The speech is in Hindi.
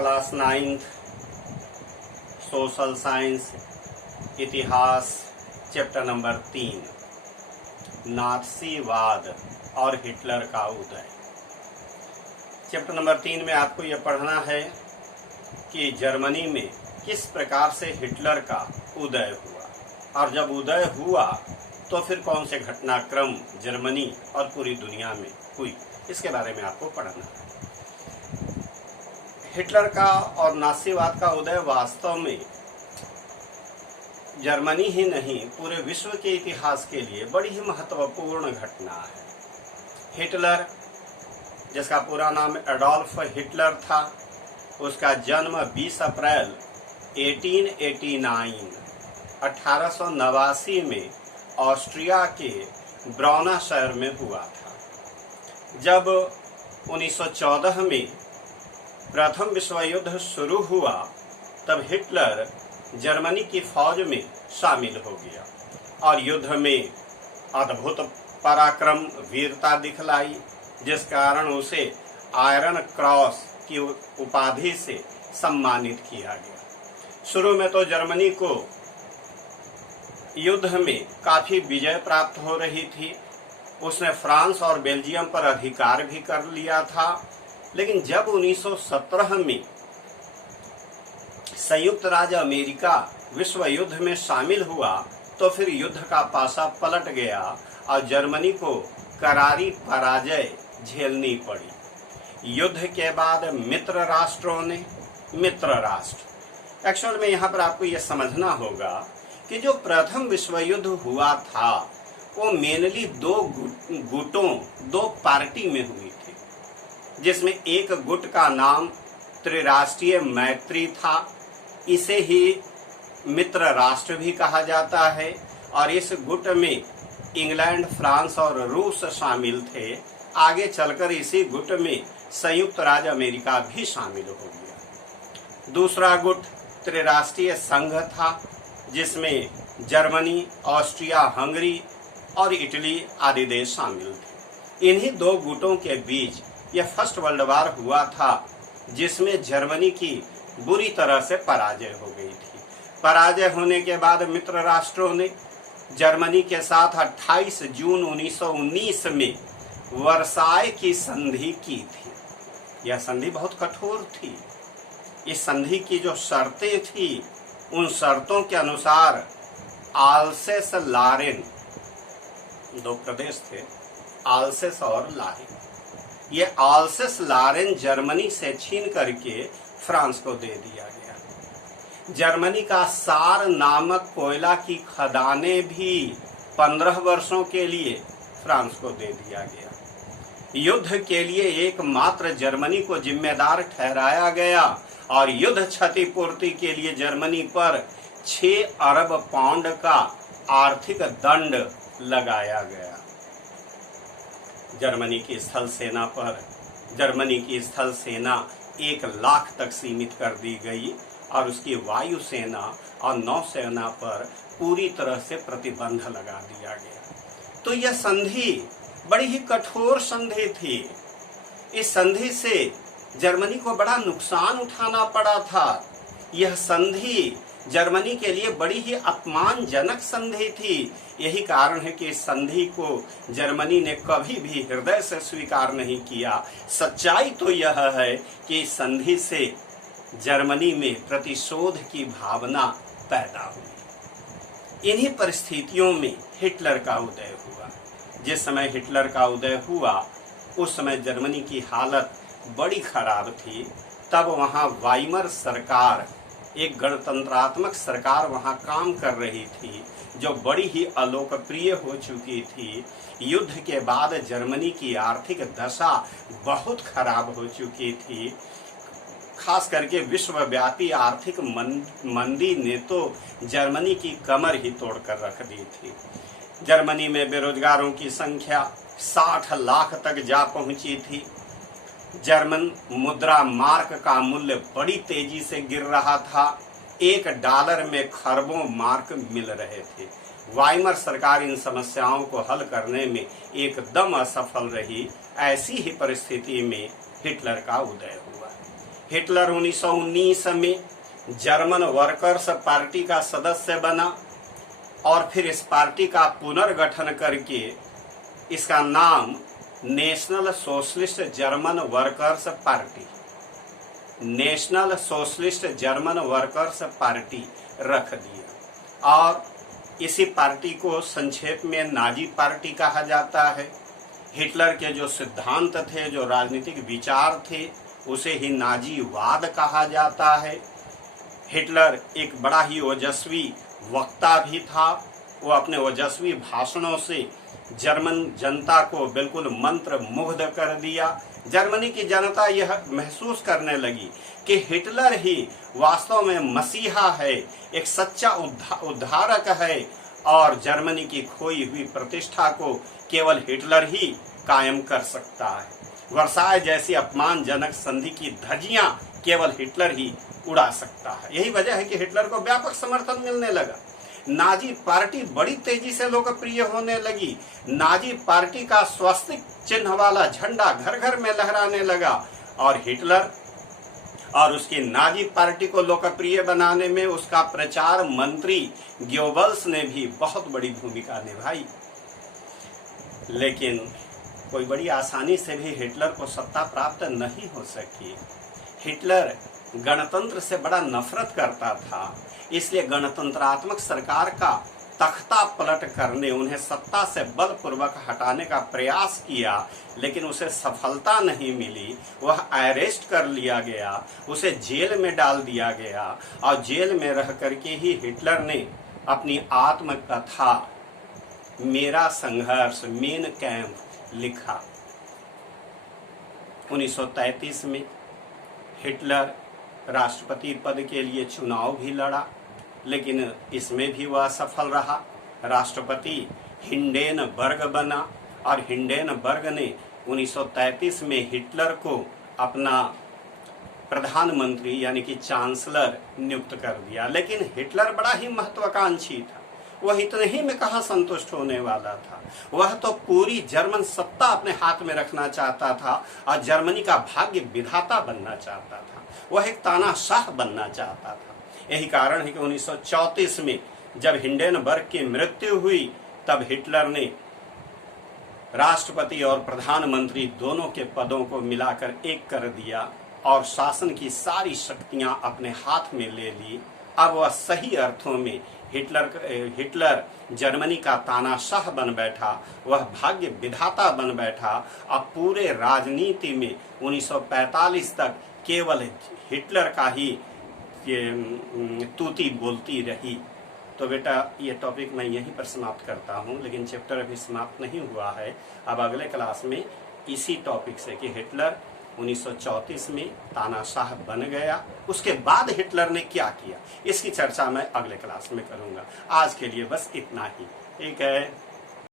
क्लास 9th सोशल साइंस इतिहास चैप्टर नंबर 3 नाथसीवाद और हिटलर का उदय। चैप्टर नंबर 3 में आपको यह पढ़ना है कि जर्मनी में किस प्रकार से हिटलर का उदय हुआ और जब उदय हुआ तो फिर कौन से घटनाक्रम जर्मनी और पूरी दुनिया में हुई, इसके बारे में आपको पढ़ना है। हिटलर का और नाथसीवाद का उदय वास्तव में जर्मनी ही नहीं पूरे विश्व के इतिहास के लिए बड़ी ही महत्वपूर्ण घटना है। हिटलर, जिसका पूरा नाम एडोल्फ हिटलर था, उसका जन्म 20 अप्रैल 1889 में ऑस्ट्रिया के ब्रौना शहर में हुआ था। जब 1914 में प्रथम विश्व युद्ध शुरू हुआ तब हिटलर जर्मनी की फौज में शामिल हो गया और युद्ध में अद्भुत पराक्रम वीरता दिखलाई, जिस कारण उसे आयरन क्रॉस की उपाधि से सम्मानित किया गया। शुरू में तो जर्मनी को युद्ध में काफी विजय प्राप्त हो रही थी, उसने फ्रांस और बेल्जियम पर अधिकार भी कर लिया था, लेकिन जब 1917 में संयुक्त राज्य अमेरिका विश्व युद्ध में शामिल हुआ तो फिर युद्ध का पासा पलट गया और जर्मनी को करारी पराजय झेलनी पड़ी। युद्ध के बाद मित्र राष्ट्र एक्चुअल में यहाँ पर आपको यह समझना होगा कि जो प्रथम विश्व युद्ध हुआ था वो मेनली दो पार्टी में हुई थी, जिसमें एक गुट का नाम त्रिराष्ट्रीय मैत्री था, इसे ही मित्र राष्ट्र भी कहा जाता है, और इस गुट में इंग्लैंड, फ्रांस और रूस शामिल थे। आगे चलकर इसी गुट में संयुक्त राज्य अमेरिका भी शामिल हो गया। दूसरा गुट त्रिराष्ट्रीय संघ था, जिसमें जर्मनी, ऑस्ट्रिया, हंगरी और इटली आदि देश शामिल थे। इन्हीं दो गुटों के बीच यह फर्स्ट वर्ल्ड वॉर हुआ था, जिसमें जर्मनी की बुरी तरह से पराजय हो गई थी। पराजय होने के बाद मित्र राष्ट्रों ने जर्मनी के साथ 28 जून 1919 में वर्साय की संधि की थी। यह संधि बहुत कठोर थी। इस संधि की जो शर्तें थी, उन शर्तों के अनुसार आल्सेस लारेन, दो प्रदेश थे, आल्सेस और लारेन, ये आल्सेस लारेन जर्मनी से छीन करके फ्रांस को दे दिया गया। जर्मनी का सार नामक कोयला की खदानें भी 15 वर्षों के लिए फ्रांस को दे दिया गया। युद्ध के लिए एकमात्र जर्मनी को जिम्मेदार ठहराया गया और युद्ध क्षतिपूर्ति के लिए जर्मनी पर 6 अरब पाउंड का आर्थिक दंड लगाया गया। जर्मनी की स्थल सेना 1 लाख तक सीमित कर दी गई और उसकी वायुसेना और नौसेना पर पूरी तरह से प्रतिबंध लगा दिया गया। तो यह संधि बड़ी ही कठोर संधि थी। इस संधि से जर्मनी को बड़ा नुकसान उठाना पड़ा था। यह संधि जर्मनी के लिए बड़ी ही अपमानजनक संधि थी। यही कारण है कि इस संधि को जर्मनी ने कभी भी हृदय से स्वीकार नहीं किया। सच्चाई तो यह है कि इस संधि से जर्मनी में प्रतिशोध की भावना पैदा हुई। इन्हीं परिस्थितियों में हिटलर का उदय हुआ। जिस समय हिटलर का उदय हुआ उस समय जर्मनी की हालत बड़ी खराब थी। तब वहाँ वाइमर सरकार, एक गणतंत्रात्मक सरकार वहाँ काम कर रही थी, जो बड़ी ही अलोकप्रिय हो चुकी थी। युद्ध के बाद जर्मनी की आर्थिक दशा बहुत खराब हो चुकी थी। खास करके विश्वव्यापी आर्थिक मंदी ने तो जर्मनी की कमर ही तोड़कर रख दी थी। जर्मनी में बेरोजगारों की संख्या 60 लाख तक जा पहुंची थी। जर्मन मुद्रा मार्क का मूल्य बड़ी तेजी से गिर रहा था। $1 में खरबों मार्क मिल रहे थे। वाइमर सरकार इन समस्याओं को हल करने में एकदम असफल रही। ऐसी ही परिस्थिति में हिटलर का उदय हुआ। हिटलर 1919 में जर्मन वर्कर्स पार्टी का सदस्य बना और फिर इस पार्टी का पुनर्गठन करके इसका नाम national socialist German workers party, national socialist German workers party रख दिया। और इसी पार्टी को संक्षेप में नाजी पार्टी कहा जाता है। हिटलर के जो सिद्धांत थे, जो राजनीतिक विचार थे, उसे ही नाजीवाद कहा जाता है। हिटलर एक बड़ा ही ओजस्वी वक्ता भी था। वो अपने ओजस्वी भाषणों से जर्मन जनता को बिल्कुल मंत्र मुग्ध कर दिया। जर्मनी की जनता यह महसूस करने लगी कि हिटलर ही वास्तव में मसीहा है, एक सच्चा उद्धारक है और जर्मनी की खोई हुई प्रतिष्ठा को केवल हिटलर ही कायम कर सकता है। वर्साय जैसी अपमानजनक संधि की धज्जियां केवल हिटलर ही उड़ा सकता है। यही वजह है कि हिटलर को व्यापक समर्थन मिलने लगा। नाजी पार्टी बड़ी तेजी से लोकप्रिय होने लगी। नाजी पार्टी का स्वस्तिक चिन्ह वाला झंडा घर घर में लहराने लगा और हिटलर और उसकी नाजी पार्टी को लोकप्रिय बनाने में उसका प्रचार मंत्री ग्योबल्स ने भी बहुत बड़ी भूमिका निभाई। लेकिन कोई बड़ी आसानी से भी हिटलर को सत्ता प्राप्त नहीं हो सकी। हिटलर गणतंत्र से बड़ा नफरत करता था, इसलिए गणतंत्रात्मक सरकार का तख्ता पलट करने, उन्हें सत्ता से बलपूर्वक हटाने का प्रयास किया, लेकिन उसे सफलता नहीं मिली। वह अरेस्ट कर लिया गया, उसे जेल में डाल दिया गया और जेल में रह करके ही हिटलर ने अपनी आत्मकथा मेरा संघर्ष, मेन कैंप लिखा। 1933 में हिटलर राष्ट्रपति पद के लिए चुनाव भी लड़ा, लेकिन इसमें भी वह असफल रहा। राष्ट्रपति हिंडेनबर्ग बना और हिंडेनबर्ग ने 1933 में हिटलर को अपना प्रधानमंत्री यानी कि चांसलर नियुक्त कर दिया। लेकिन हिटलर बड़ा ही महत्वाकांक्षी था। वह इतने ही में कहाँ संतुष्ट होने वाला था। वह तो पूरी जर्मन सत्ता अपने हाथ में रखना चाहता था और जर्मनी का भाग्य विधाता बनना चाहता था। वह एक तानाशाह बनना चाहता था। यही कारण है कि 1934 में जब हिंडेनबर्ग की मृत्यु हुई, तब हिटलर ने राष्ट्रपति और प्रधानमंत्री दोनों के पदों को मिलाकर एक कर दिया और शासन की सारी शक्तियां अपने हाथ में ले ली। अब वह सही अर्थों में हिटलर जर्मनी का तानाशाह बन बैठा, वह भाग्य विधाता बन बैठा। अब पूरे राजनीति में 1945 तक केवल हिटलर का ही तूती बोलती रही। तो बेटा ये टॉपिक मैं यहीं पर समाप्त करता हूँ, लेकिन चैप्टर अभी समाप्त नहीं हुआ है। अब अगले क्लास में इसी टॉपिक से कि हिटलर 1934 में तानाशाह बन गया, उसके बाद हिटलर ने क्या किया, इसकी चर्चा मैं अगले क्लास में करूँगा। आज के लिए बस इतना ही। ठीक है।